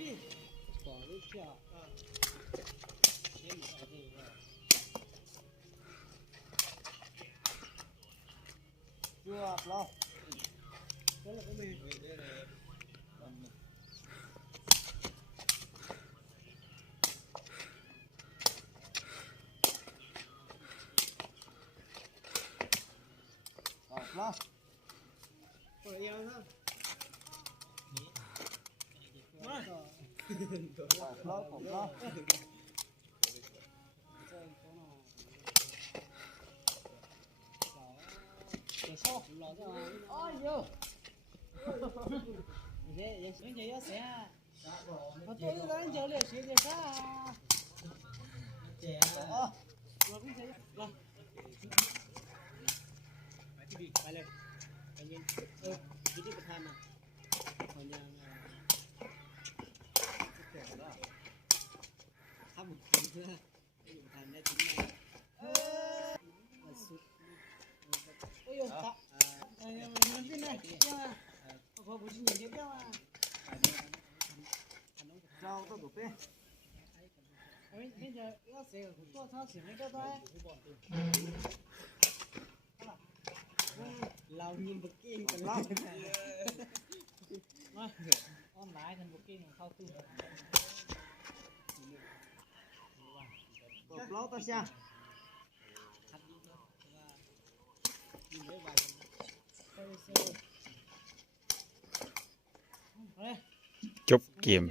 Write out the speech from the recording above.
đi bỏ đi chợ thêm ở đây chưa lo đó là cái gì lo rồi yêu không lo cũng lo để sau lo cho ôi vô vậy vậy giờ giờ sẽ có tôi đến giờ liền sẽ ra trẻ rồi cũng thế rồiไปเลยไปเย็นที่ประธานน่ะเขายังเกิดแล้วทำหมดเพื่อให้ประธานได้ถึงไหนสุดโอ้ยครับมันเป็นไงยังอ่ะพอผู้หญิงเดียวอ่ะเราต้องดูเป็นbây giờ nó sẽ có thao xỉn cái đóเรายิงบุกกิ้งกันรอบมาอ้อมหลายทันบุกกิ้งเข้าตู้ตบล้อตัวเชียจบเกม